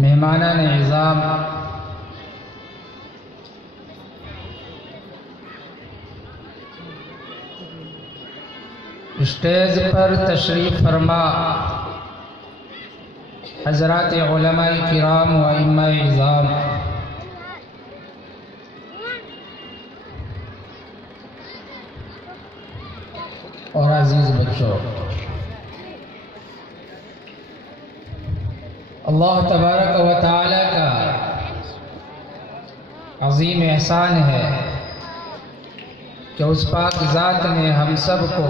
मेहमानान Izam, stage पर तशरीफ़ फरमा हज़रात उलमाए किराम व इम्माए इज़ाम, और अजीज़ बच्चों, अल्लाह तबारक व तआला का अज़ीम एहसान है कि उस पाक ज़ात ने हम सब को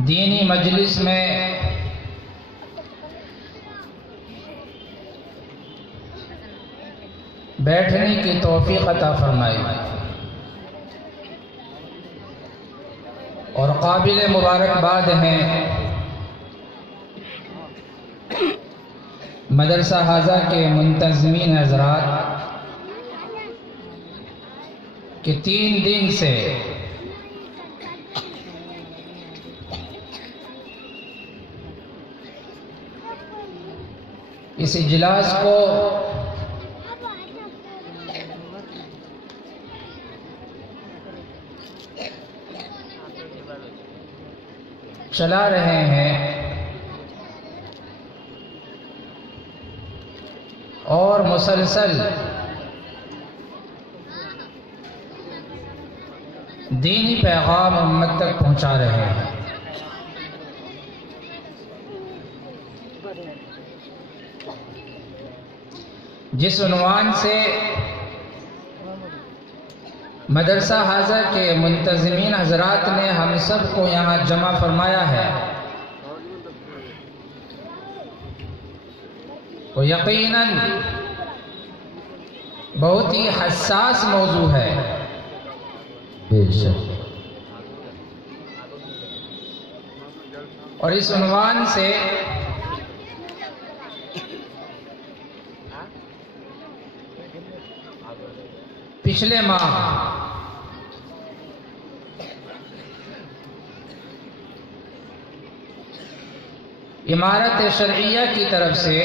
दीनी मजलिस में बैठने की तौफीक अता फरमाई और काबिल मुबारकबाद हैं मदरसा हाजा के मुंतज़मीन हज़रात कि 3 दिन से इस इजलास को चला रहे हैं और मुसलसल दीनी पैगाम उम्मत तक पहुंचा रहे हैं। जिस उन्वान से मदरसा हाजा के मुंतज़मीन हज़रात ने हम सब को यहाँ जमा फरमाया है, वो यकीनन बहुत ही हसास मौजू है। बेशक, और इस उन्वान से पिछले माह इमारत शरइया की तरफ से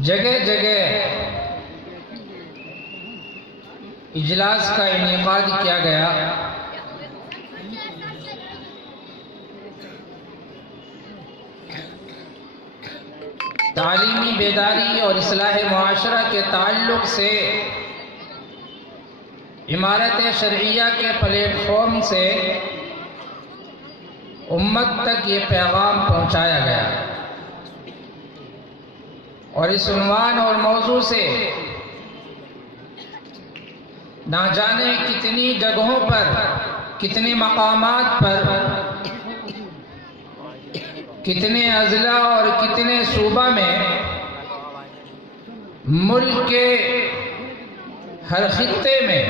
जगह जगह इजलास का इनेकाद किया गया। तालीमी बेदारी और इस्लाह मुआशरा के ताल्लुक से इमारत शरइया के प्लेटफॉर्म से उम्मत तक ये पैगाम पहुंचाया गया और इस उन्वान और मौजू से ना जाने कितनी जगहों पर, कितने मकामात पर, कितने अजला और कितने सूबा में मुल्क के हर खित्ते में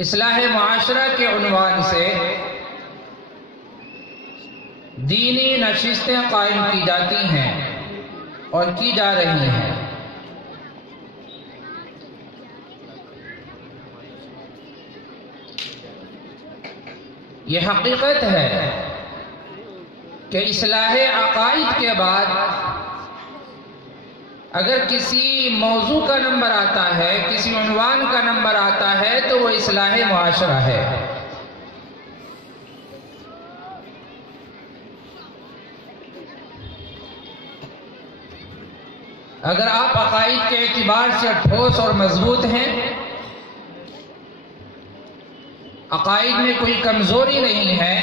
इस्लाह मुआशरा के उन्वान से दीनी नशिस्तें कायम की जाती हैं और की जा रही हैं। ये हकीकत है कि इस्लाह अकाइद के बाद अगर किसी मौजू का नंबर आता है, किसी उन्वान का नंबर आता है, तो वो इस्लाह मुआशरा है। अगर आप अकाइद के एतबार से ठोस और मजबूत हैं, अकाइद में कोई कमजोरी नहीं है,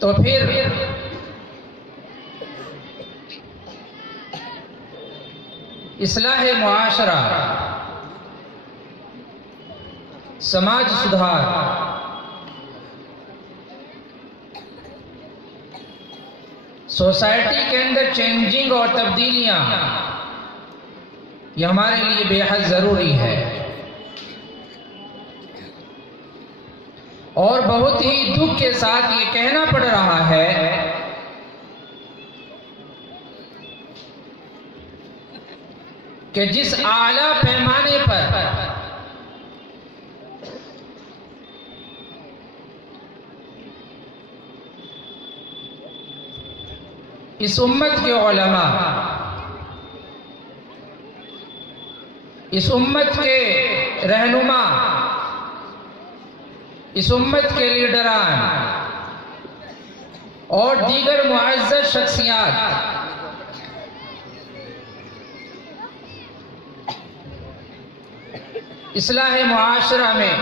तो फिर इस्लाह मुआशरा, समाज सुधार, सोसाइटी के अंदर चेंजिंग और तब्दीलियां, ये हमारे लिए बेहद जरूरी है। और बहुत ही दुख के साथ ये कहना पड़ रहा है कि जिस आला पैमाने पर इस उम्मत के उलमा, इस उम्मत के रहनुमा, इस उम्मत के लीडरान और दीगर मुअज़्ज़ज़ शख्सियात इस्लाह मुआशरा में,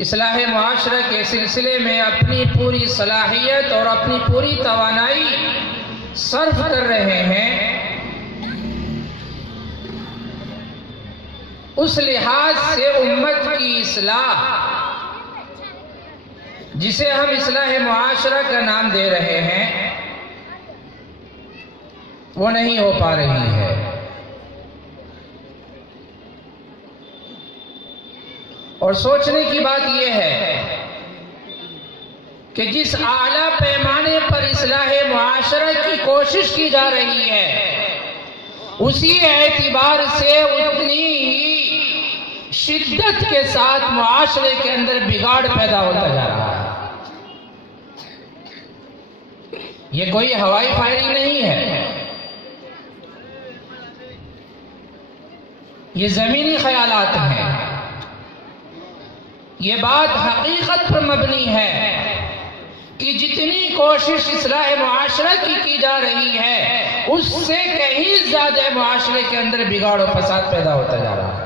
इस्लाह मुआशरा के सिलसिले में अपनी पूरी सलाहियत और अपनी पूरी तवानाई सर्फ कर रहे हैं, उस लिहाज से उम्मत की इस्लाह, जिसे हम इस्लाह मुआशरा का नाम दे रहे हैं, वो नहीं हो पा रही है। और सोचने की बात यह है कि जिस आला पैमाने पर इस्लाह मुआशरा की कोशिश की जा रही है, उसी एतबार से उतनी ही शिद्दत के साथ मुआशरे के अंदर बिगाड़ पैदा होता जा रहा है। ये कोई हवाई फायरिंग नहीं है, ये जमीनी ख्यालात हैं। ये बात हकीकत पर मबनी है कि जितनी कोशिश इस्लाह मुआशरा की जा रही है, उससे कहीं ज्यादा मुआशरे के अंदर बिगाड़ और फसाद पैदा होता जा रहा है।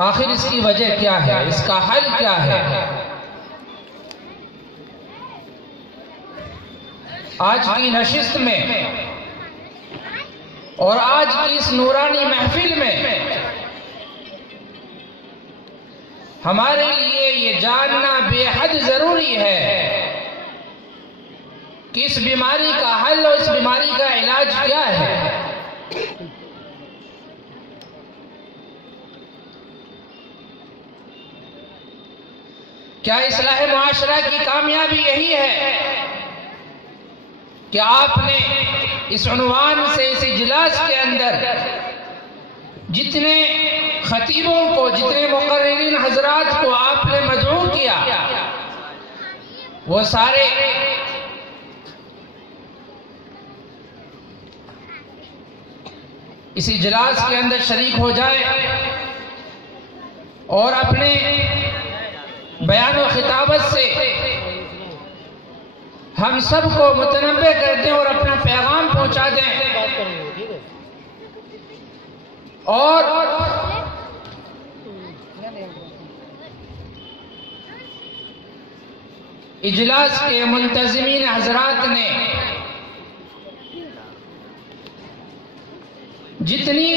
आखिर इसकी वजह क्या है, इसका हल क्या है? आज की नशिस्त में और आज की इस नूरानी महफिल में हमारे लिए ये जानना बेहद जरूरी है कि इस बीमारी का हल और इस बीमारी का इलाज क्या है। क्या इस्लाह मुआशरा की कामयाबी यही है कि आपने इस उन्वान से, इस इजलास के अंदर जितने खतीबों को, जितने मुकर्रिरीन हजरात को आपने मदऊ किया, वो सारे इस इजलास के अंदर शरीक हो जाए और अपने बयान और खिताबत से हम सबको मुतनब्बे कर दें और अपना पैगाम पहुंचा दें, और इजलास के मुंतज़िमीन हजरात ने जितनी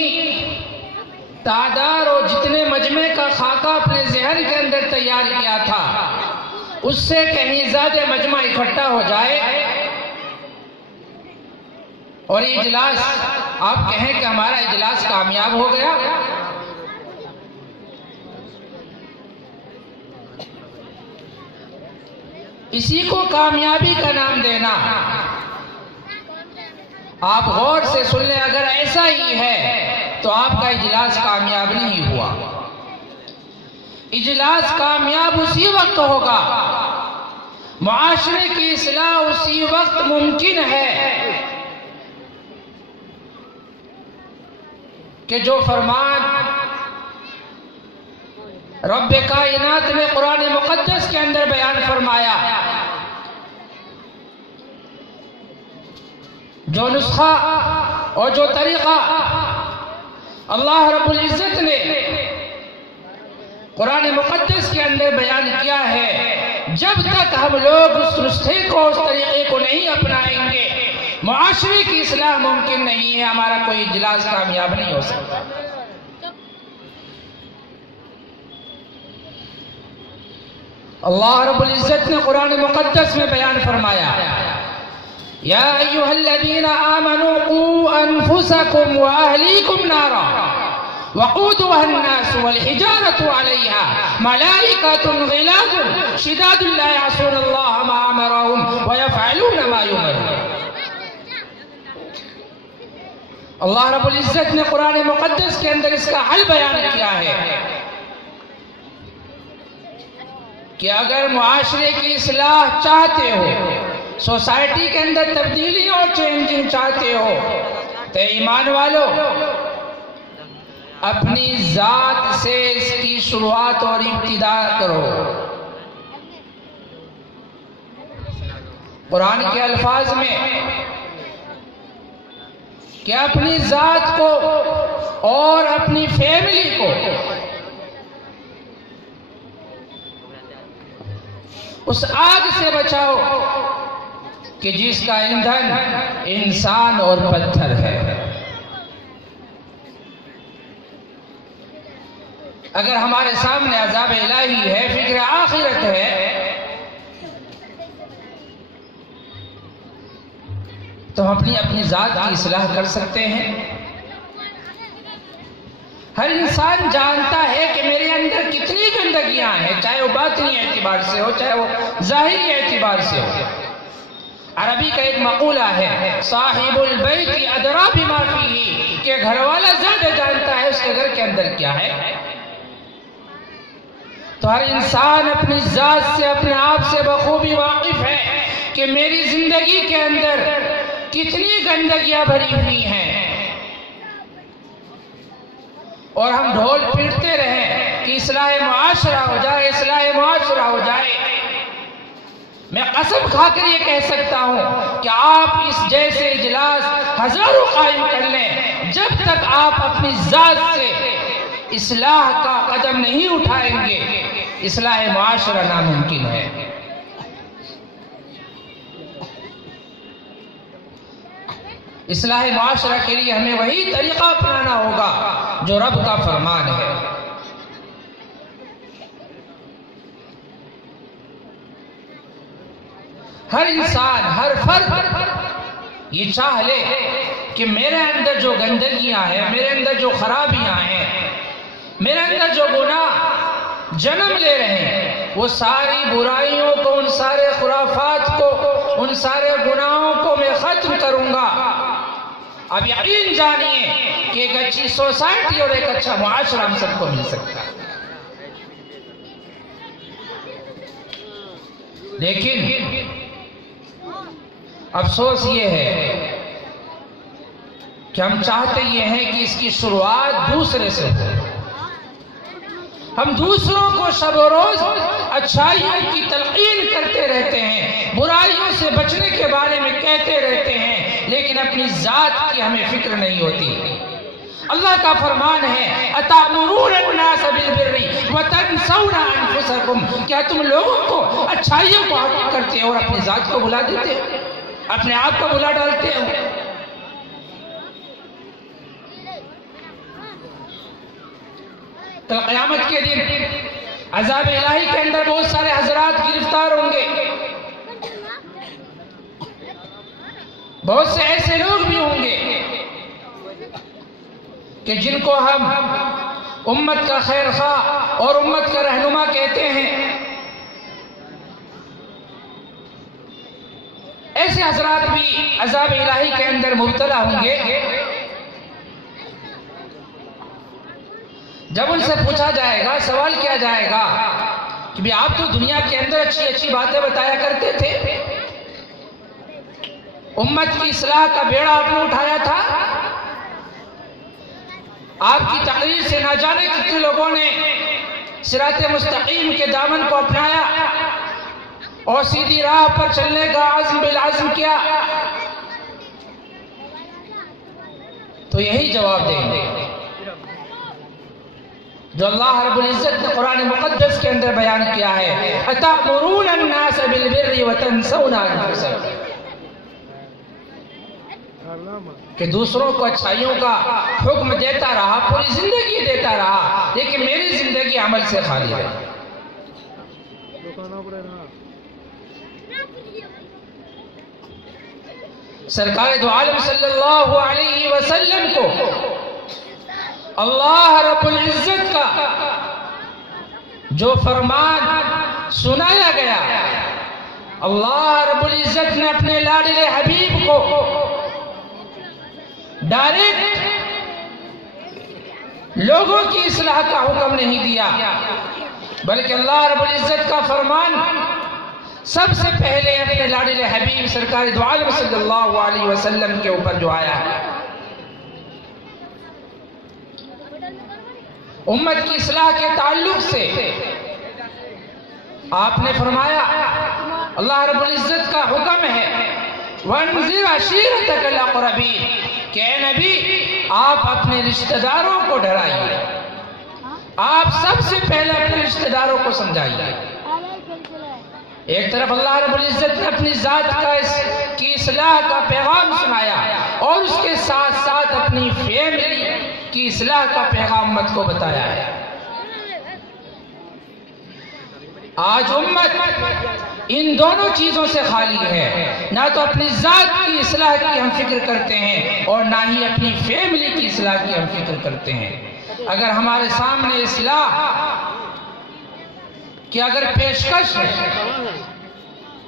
तादाद और जितने मजमे का खाका अपने जहन के अंदर तैयार किया था, उससे कहीं ज्यादा मजमा इकट्ठा हो जाए और ये इजलास आप कहें कि हमारा इजलास कामयाब हो गया। इसी को कामयाबी का नाम देना। आप गौर से सुन लें, अगर ऐसा ही है तो आपका इजलास कामयाब नहीं हुआ। इजलास कामयाब उसी वक्त होगा, मुआशरे की इस्लाह उसी वक्त मुमकिन है कि जो फरमान रब्बे कायनात ने कुरान मुकद्दस के अंदर बयान फरमाया, जो नुस्खा और जो तरीका अल्लाह रब्बुल इज्जत ने कुरान मुकद्दस के अंदर बयान किया है, जब तक हम लोग उस नुस्खे को, उस तरीके को नहीं अपनाएंगे, मुआशरे की इस्लाह मुमकिन नहीं है, हमारा कोई इजलास कामयाब नहीं हो सकता। अल्लाह रब्बुल इज्जत ने कुरान मुकद्दस में बयान फरमाया, या अय्युहल्लज़ीना आमनू क़ू अनफुसकुम व अहलीकुम नारा वक़ूदुहा अन्नास वल हिजारतु अलैहा मलाइकतुन ग़िलाज़ुन शिदादुन ला यअसूनल्लाह मा अमरहुम व यफ़अलून मा युमरून। अल्लाह रब्बुल इज्जत ने कुरान मुक़द्दस के अंदर इसका हल बयान किया है कि अगर मुआशरे की इस्लाह चाहते हो, सोसाइटी के अंदर तब्दीली और चेंजिंग चाहते हो, तो ईमान वालों अपनी जात से इसकी शुरुआत और इब्तिदा करो। कुरान के अल्फाज में कि अपनी जात को और अपनी फैमिली को उस आग से बचाओ कि जिसका ईंधन इंसान और पत्थर है। अगर हमारे सामने अज़ाब इलाही है, फिक्र आखिरत है, तो हम अपनी जात की इस्लाह कर सकते हैं। हर इंसान जानता है कि मेरे अंदर कितनी गंदगियां हैं, चाहे वो बातिनी एतबार से हो, चाहे वो ज़ाहिरी एतबार से हो। अरबी का एक मक़ूला है, साहिबुल बैत अदरा बिमा फीही, कि घर वाला ज्यादा जानता है उसके घर के अंदर क्या है। तो हर इंसान अपनी जात से, अपने आप से बखूबी वाकिफ है कि मेरी जिंदगी के अंदर कितनी गंदगियां भरी हुई हैं, और हम ढोल पीटते रहें कि इस्लाह मुआशरा हो जाए, इस्लाह मुआशरा हो जाए। मैं कसम खाकर ये कह सकता हूं कि आप इस जैसे इजलास हजारों कायम कर लें, जब तक आप अपनी जात से इस्लाह का कदम नहीं उठाएंगे, इस्लाह मुआशरा नामुमकिन है। इस्लाह मुआशरा के लिए हमें वही तरीका अपनाना होगा जो रब का फरमान है। हर इंसान, हर फर्द ये चाह ले कि मेरे अंदर जो गंदगियां हैं, मेरे अंदर जो खराबियां हैं, मेरे अंदर जो गुनाह जन्म ले रहे हैं, वो सारी बुराइयों को, उन सारे खुराफात को, उन सारे गुनाहों को मैं खत्म करूंगा। अब यकीन जानिए कि एक अच्छी सोसाइटी और एक अच्छा मुआशरा हम सबको मिल सकता है। लेकिन अफसोस ये है कि हम चाहते ये हैं कि इसकी शुरुआत दूसरे से हो। हम दूसरों को शब रोज अच्छाइयों की तलकीन करते रहते हैं, बुराइयों से बचने के बारे में कहते रहते हैं, लेकिन अपनी जात की हमें फिक्र नहीं होती। अल्लाह का फरमान है, अतामुरून अन्नास बिल बिर्रि व तनसौना अनफुसकुम, क्या तुम लोगों को अच्छाइयों को आगे करते हो और अपनी जात को भुला देते हो, अपने आप को भुला डालते हो। कल क़यामत के दिन अज़ाब इलाही के अंदर बहुत सारे हजरात गिरफ्तार होंगे। बहुत से ऐसे लोग भी होंगे कि जिनको हम उम्मत का खैर ख्वाह और उम्मत का रहनुमा कहते हैं। ऐसे हजरात भी अज़ाब इलाही के अंदर मुब्तला होंगे। जब उनसे पूछा जाएगा, सवाल किया जाएगा कि भाई आप तो दुनिया के अंदर अच्छी अच्छी बातें बताया करते थे, उम्मत की इस्लाह का बेड़ा आपने उठाया था, आपकी तकरीर से ना जाने कितने लोगों ने सिराते मुस्तकीम के दामन को अपनाया और सीधी राह पर चलने का आज़म बिल आज़म किया। तो यही जवाब देंगे जो अल्लाह रब्बुल इज्जत ने कुरान मुक़द्दस के अंदर बयान किया है, अतामुरून अन्नास बिल बिर्रि व तनसौना अनफुसकुम, कि दूसरों को अच्छाइयों का हुक्म देता रहा, पूरी जिंदगी देता रहा, लेकिन मेरी जिंदगी अमल से खाली रही। सरकार दो आलम सल्लल्लाहु अलैहि वसल्लम को अल्लाह रब्बुल इज्जत का जो फरमान सुनाया गया, अल्लाह रब्बुल इज्जत ने अपने लाडिले हबीब को डायरेक्ट लोगों की इस्लाह का हुक्म नहीं दिया, बल्कि अल्लाह रब्बुल इज्जत का फरमान सबसे पहले अपने लाडिले हबीब सरकार दो आलम सल्लल्लाहु अलैहि वसल्लम के ऊपर जो आया है। उम्मत की इस्लाह के ताल्लुक से आपने फरमाया, अल्लाह रब्बुल इज्जत का हुक्म है वन्ज़िर अशीरतकल अक़रबीन, कि ऐ नबी आप अपने रिश्तेदारों को डराइए, आप सबसे पहले अपने रिश्तेदारों को समझाइए। एक तरफ अल्लाह रब्बुल इज्जत ने अपनी जात की इस्लाह का पैगाम सुनाया और उसके साथ साथ अपनी फैमिली की इस्लाह का पैगाम उम्मत को बताया है। आज उम्मत इन दोनों चीजों से खाली है, ना तो अपनी जात की इस्लाह की हम फिक्र करते हैं और ना ही अपनी फैमिली की इस्लाह की हम फिक्र करते हैं। अगर हमारे सामने इस्लाह की अगर पेशकश है,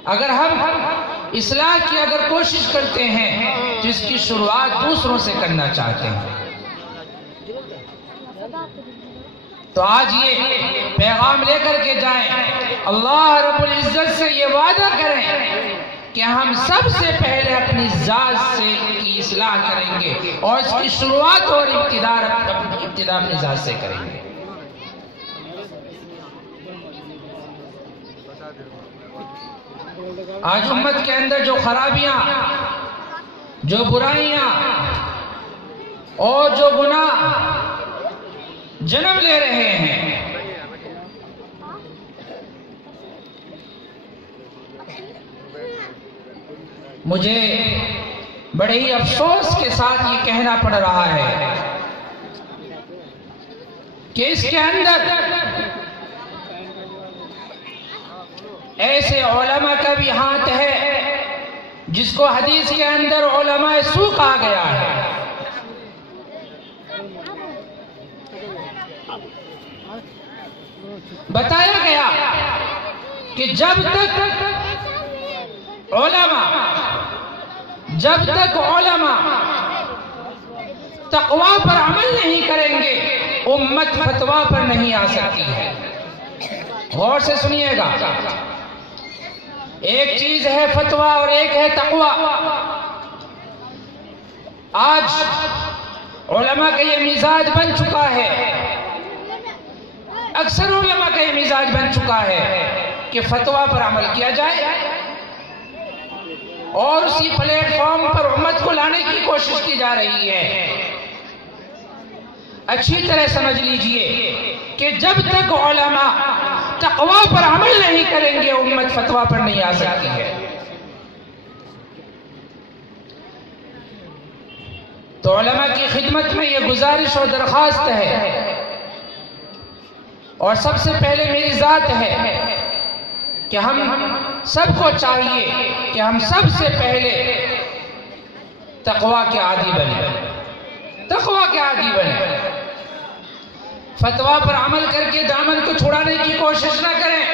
अगर हम इस्लाह की अगर कोशिश करते हैं तो इसकी शुरुआत दूसरों से करना चाहते हैं। तो आज ये पैगाम लेकर के जाएं, अल्लाह रब्बुल इज्जत से ये वादा करें कि हम सबसे पहले अपनी जात से की इस्लाह करेंगे और इसकी शुरुआत और इब्तिदा अपनी जात से करेंगे। आज उम्मत के अंदर जो खराबियां, जो बुराइयां और जो गुनाह जन्म ले रहे हैं, मुझे बड़े ही अफसोस के साथ ये कहना पड़ रहा है कि इसके अंदर ऐसे उलमा का भी हाथ है जिसको हदीस के अंदर उलमा सू कहा गया है। बताया गया कि जब तक उलमा तक़वा पर अमल नहीं करेंगे, उम्मत फतवा पर नहीं आ सकती है। गौर से सुनिएगा, एक चीज है फतवा और एक है तक़वा। आज उलमा का ये मिजाज बन चुका है, अक्सर उलमा का ये मिजाज बन चुका है कि फतवा पर अमल किया जाए और उसी प्लेटफॉर्म पर उम्मत को लाने की कोशिश की जा रही है। अच्छी तरह समझ लीजिए कि जब तक उलमा तक़वा पर अमल नहीं करेंगे, उम्मत फतवा पर नहीं आ सकती है। तो उलमा की खिदमत में ये गुजारिश और दरखास्त है और सबसे पहले मेरी जात है कि हम सबको चाहिए कि हम सबसे पहले तक़वा के आदी बने, तक़वा के आदी बने। फतवा पर अमल करके दामन को छुड़ाने की कोशिश ना करें।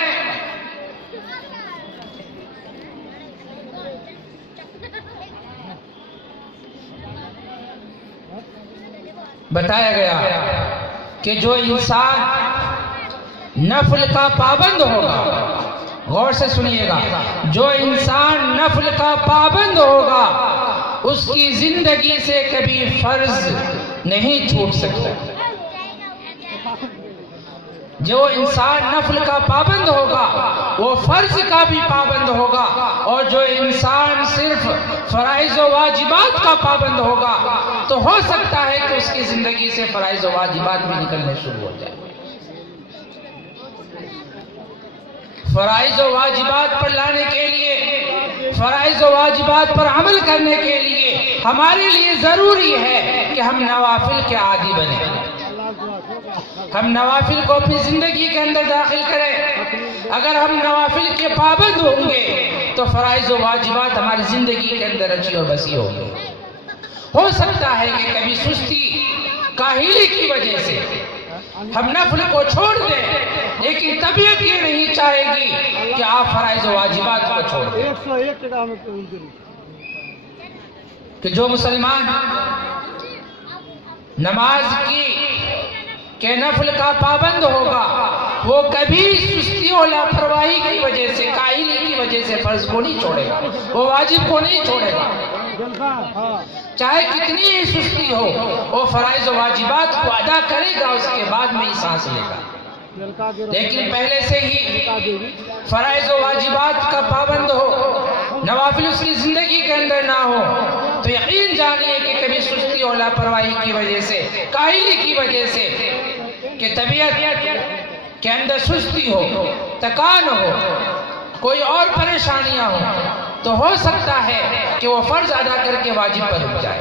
बताया गया कि जो इंसान नफल का पाबंद होगा, गौर से सुनिएगा, जो इंसान नफल का पाबंद होगा उसकी जिंदगी से कभी फर्ज नहीं छूट सकता। जो इंसान नफल का पाबंद होगा वो फर्ज का भी पाबंद होगा, और जो इंसान सिर्फ फराइज व वाजिबात का पाबंद होगा तो हो सकता है कि उसकी जिंदगी से फराइज व वाजिबात भी निकलने शुरू हो जाए। फराइज व वाजिबात पर लाने के लिए, फराइज व वाजिबात पर अमल करने के लिए हमारे लिए जरूरी है कि हम नवाफिल के आदी बने, हम नवाफिल को अपनी जिंदगी के अंदर दाखिल करें। अगर हम नवाफिल के पाबंद होंगे तो फराइज व वाजिबात हमारी जिंदगी के अंदर अच्छी और बसी होंगी। हो सकता है कि कभी सुस्ती काहिली की वजह से हम नफल को छोड़ दें, लेकिन तबीयत ये नहीं चाहेगी कि आप फराइज वाजिबात को छोड़ दें। कि जो मुसलमान नमाज के नफल का पाबंद होगा वो कभी सुस्ती और लापरवाही की वजह से, काहिली की वजह से फर्ज को नहीं छोड़ेगा, वो वाजिब को नहीं छोड़ेगा। चाहे कितनी ही सुस्ती हो वो फराइज वाजिबात को अदा करेगा, उसके बाद में ही सांस लेगा। लेकिन पहले से ही फराइज वाजिबात का पाबंद हो, नवाफिल उसकी जिंदगी के अंदर ना हो, तो यकीन जानिए कि कभी सुस्ती और लापरवाही की वजह से, काहिली की वजह से, कि तबीयत के अंदर सुस्ती हो, थकान हो, कोई और परेशानियां हो, तो हो सकता है कि वो फर्ज अदा करके वाजिब पर रुक जाए।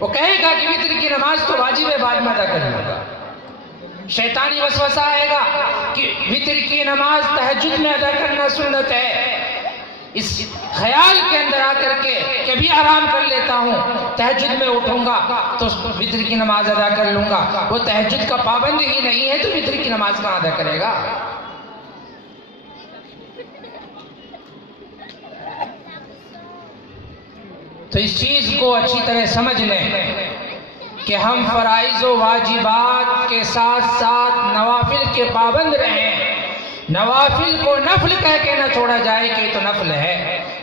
वो कहेगा कि वित्र की नमाज तो वाजिब है, बाद में अदा कर लूंगा। शैतानी वसवसा आएगा कि वित्र की नमाज तहज्जुद में अदा करना सुन्नत है। इस ख्याल के अंदर आकर के कभी आराम कर लेता हूँ, तहज्जुद में उठूंगा तो वित्र की नमाज अदा कर लूंगा। वो तहज्जुद का पाबंद ही नहीं है तो वित्र की नमाज कहाँ अदा करेगा? तो इस चीज को अच्छी तरह समझ लें कि हम फराइज व वाजिबात के साथ साथ नवाफिल के पाबंद रहें। नवाफिल को नफल कह के न छोड़ा जाए कि तो नफल है,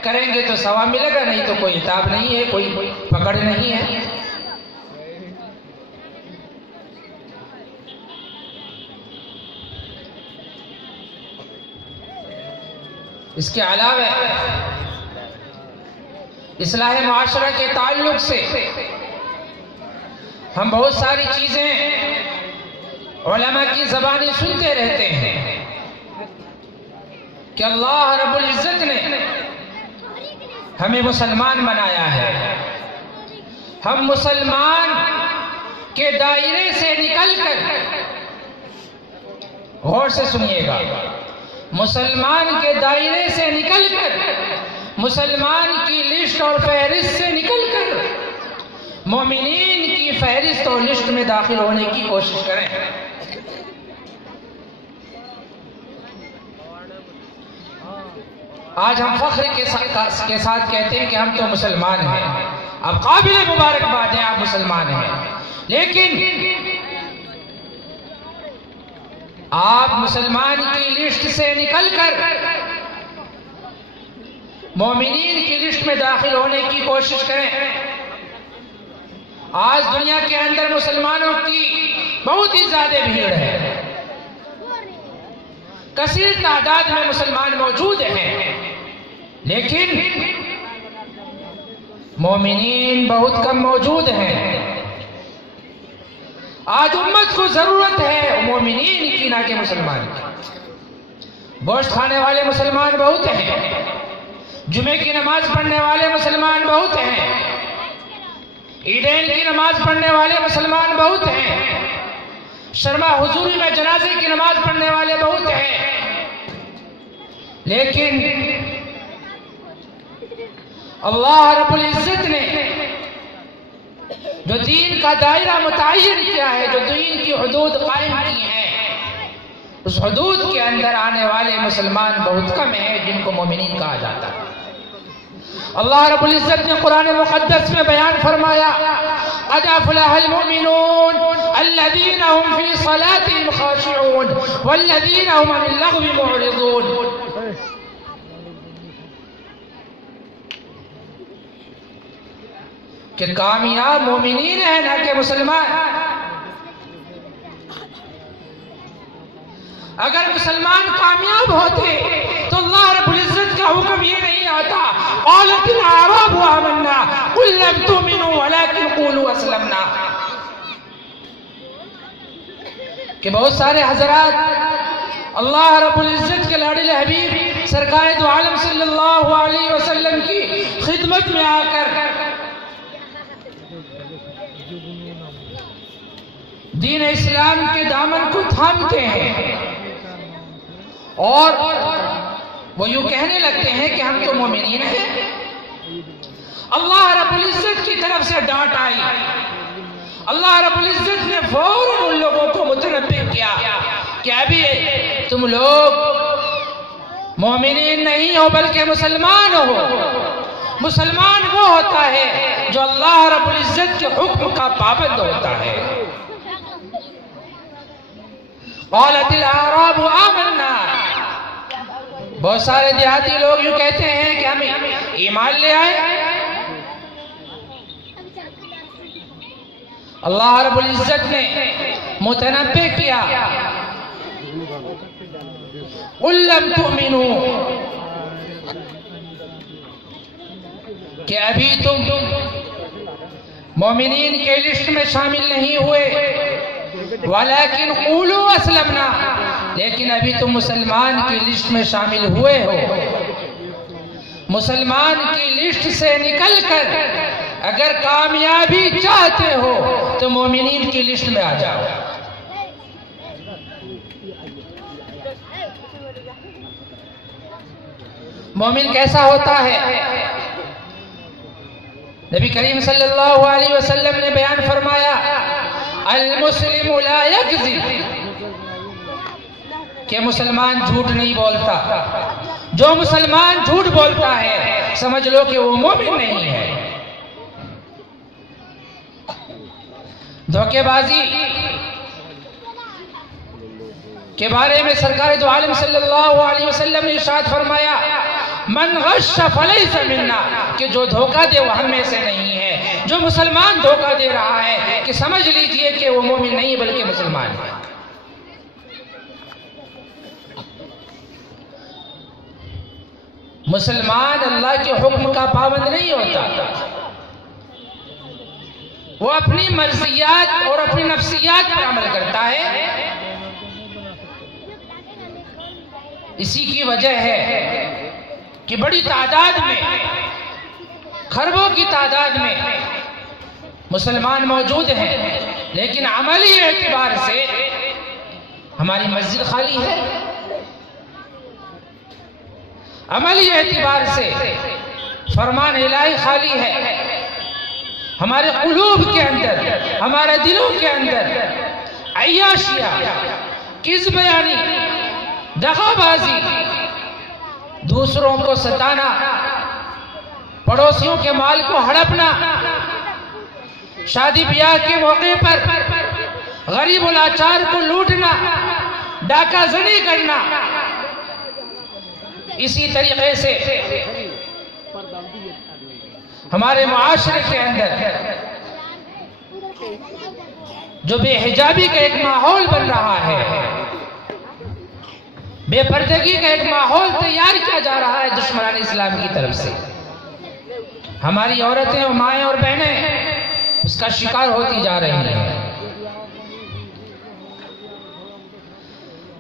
करेंगे तो सवाब मिलेगा, नहीं तो कोई हिसाब नहीं है, कोई पकड़ नहीं है। इसके अलावा इस्लाह मुआशरा के ताल्लुक से हम बहुत सारी चीजें उलमा की ज़बानी सुनते रहते हैं कि अल्लाह रब्बुल इज्जत ने हमें मुसलमान बनाया है। हम मुसलमान के दायरे से निकलकर, गौर से सुनिएगा, मुसलमान के दायरे से निकलकर, मुसलमान की लिस्ट और फहरिस्त से निकलकर मोमिनीन की फहरिस्त और लिस्ट में दाखिल होने की कोशिश करें। आज हम फख्र के साथ कहते हैं कि हम तो मुसलमान हैं। अब काबिल मुबारकबाद है, आप मुसलमान हैं, लेकिन आप मुसलमान की लिस्ट से निकलकर मोमिनीन की लिस्ट में दाखिल होने की कोशिश करें। आज दुनिया के अंदर मुसलमानों की बहुत ही ज्यादा भीड़ है, कसीर तादाद में मुसलमान मौजूद हैं, लेकिन मोमिनीन बहुत कम मौजूद हैं। आज उम्मत को जरूरत है मोमिनीन की, ना कि मुसलमान की। गोश्त खाने वाले मुसलमान बहुत हैं, जुमे की नमाज पढ़ने वाले मुसलमान बहुत हैं, ईदैन की नमाज पढ़ने वाले मुसलमान बहुत हैं, शर्मा हुजूरी में जनाजे की नमाज पढ़ने वाले बहुत हैं, लेकिन अल्लाह रब्बुल इज्जत ने जो दीन का दायरा मुतय्यन किया है, जो दीन की हुदूद कायम की है, उस हुदूद के अंदर आने वाले मुसलमान बहुत कम हैं जिनको मोमिनीन कहा जाता है। अल्लाह रब्बुल इज्जत ने कुरान मुक़द्दस में बयान फरमाया, क़द अफ़लहल मुमिनून अल्लज़ीना हुम फ़ी सलातिहिम ख़ाशिऊन वल्लज़ीना हुम अनिल लग़्वी मुअरिज़ून। कि कामयाब मोमिनीन है, ना कि मुसलमान। अगर मुसलमान कामयाब होते तो अल्लाह रब्बुल इज्जत का हुक्म ये नहीं आता, क़ालतिल अअराबु आमन्ना क़ुल लम तु'मिनू वलाकिन क़ूलू अस्लमना। कि बहुत सारे हजरात अल्लाह रब्बुल इज्जत के लाडिल हबीब सरकार दो आलम सल्लल्लाहु अलैहि वसल्लम की खिदमत में आकर दीन इस्लाम के दामन को थामते हैं और वो यूं कहने लगते हैं कि हम तो मोमिनीन हैं। अल्लाह रब्बुल इज्जत की तरफ से डांट आई अल्लाह रब्बुल इज्जत ने फौरन उन लोगों को मुतनब्बे किया कि अभी तुम लोग मोमिनीन नहीं हो बल्कि मुसलमान हो। मुसलमान वो होता है जो अल्लाह रब्बुल इज्जत के हुक्म का पाबंद होता है। क़ालतिल आराबु आमन्ना, बहुत सारे देहाती लोग यूं कहते हैं कि हम ईमान ले आए। अल्लाह रब्बुल इज्जत ने मुतनब्बे किया, कुल लम तुमिनू, कि अभी तुम मोमिनीन के लिस्ट में शामिल नहीं हुए, वलाकिन क़ूलू असलमना, लेकिन अभी तुम मुसलमान की लिस्ट में शामिल हुए हो। मुसलमान की लिस्ट से निकलकर अगर कामयाबी चाहते हो तो मोमिनीन की लिस्ट में आ जाओ। मोमिन कैसा होता है? नबी करीम सल्लल्लाहु अलैहि वसल्लम ने बयान फरमाया, अल मुस्लिमु ला यकज़िब, कि मुसलमान झूठ नहीं बोलता। जो मुसलमान झूठ बोलता है समझ लो कि वो मोमिन नहीं है। धोखेबाजी के बारे में सरकार दो आलम सल्लल्लाहु अलैहि वसल्लम ने इरशाद फरमाया, मन गश्श फलैसा मिन्ना, कि जो धोखा दे वो हम में से नहीं है। जो मुसलमान धोखा दे रहा है कि समझ लीजिए कि वो मोमिन नहीं बल्कि मुसलमान है। मुसलमान अल्लाह के हुक्म का पाबंद नहीं होता, वो अपनी मर्जियात और अपनी नफ्सियात पर अमल करता है। इसी की वजह है कि बड़ी तादाद में, खरबों की तादाद में मुसलमान मौजूद हैं, लेकिन अमली एतबार से हमारी मस्जिद खाली है। अमली एतबार से फरमान इलाही खाली है। हमारे कुलूब के अंदर, हमारे दिलों के अंदर अय्याशिया, किज़्बयानी, दगाबाजी, दूसरों को सताना, पड़ोसियों के माल को हड़पना, शादी ब्याह के मौके पर गरीब और लाचार को लूटना, डाका जनी करना, इसी तरीके से हमारे मुआशरे के अंदर जो बेहिजाबी का एक माहौल बन रहा है, बेपर्दगी का एक माहौल तैयार किया जा रहा है दुश्मनान इस्लाम की तरफ से। हमारी औरतें और माएं और बहनें उसका शिकार होती जा रही हैं।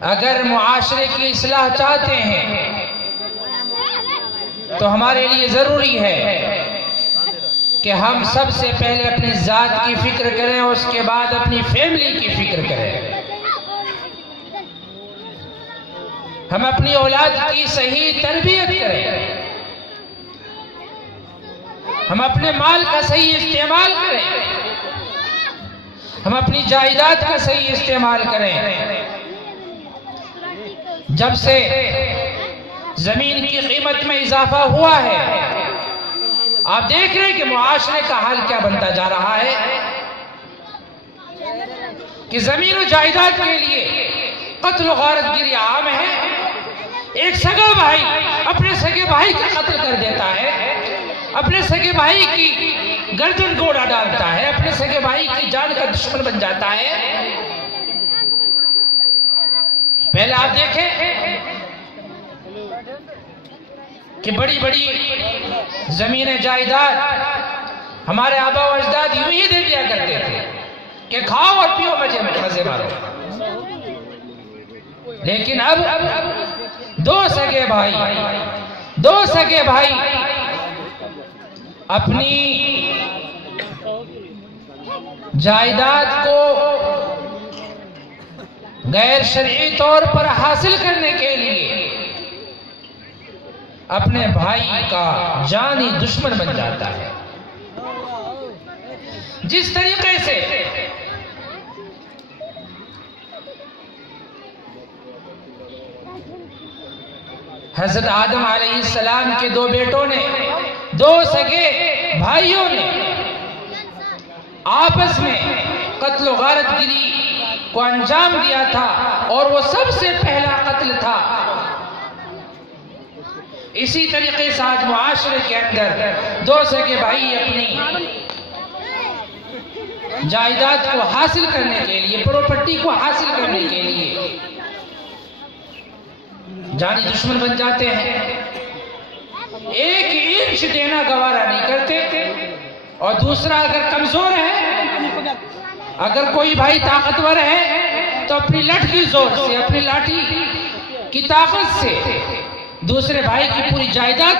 अगर मुआशरे की इस्लाह चाहते हैं तो हमारे लिए जरूरी है कि हम सबसे पहले अपनी जात की फिक्र करें और उसके बाद अपनी फैमिली की फिक्र करें। हम अपनी औलाद की सही तरबियत करें, हम अपने माल का सही इस्तेमाल करें, हम अपनी जायदाद का सही इस्तेमाल करें। जब से जमीन की कीमत में इजाफा हुआ है, आप देख रहे हैं कि मुआशरे का हाल क्या बनता जा रहा है कि जमीन और जायदाद के लिए कत्ल गारतगिरी आम है। एक सगा भाई अपने सगे भाई का कत्ल कर देता है, अपने सगे भाई की गर्दन को उड़ा डालता है, अपने सगे भाई की जान का दुश्मन बन जाता है। पहले आप देखें कि बड़ी बड़ी जमीनें जायदाद हमारे आबा और अजदाद यूं ही दे दिया करते थे कि खाओ और पियो, मजे मारो। लेकिन अब दो सगे भाई अपनी जायदाद को गैर शरई तौर पर हासिल करने के लिए अपने भाई का जानी दुश्मन बन जाता है। जिस तरीके से हजरत आदम अलैहिस्सलाम के दो बेटों ने, दो सगे भाइयों ने आपस में कत्ल गारतगिरी को अंजाम दिया था और वो सबसे पहला कत्ल था। इसी तरीके से आज मुआशरे के अंदर दो सगे भाई अपनी जायदाद को हासिल करने के लिए, प्रॉपर्टी को हासिल करने के लिए जानी दुश्मन बन जाते हैं। एक इंच देना गवारा नहीं करते। और दूसरा, अगर कमजोर है, अगर कोई भाई ताकतवर है तो अपनी लठ की जोर से, अपनी लाठी की ताकत से दूसरे भाई की पूरी जायदाद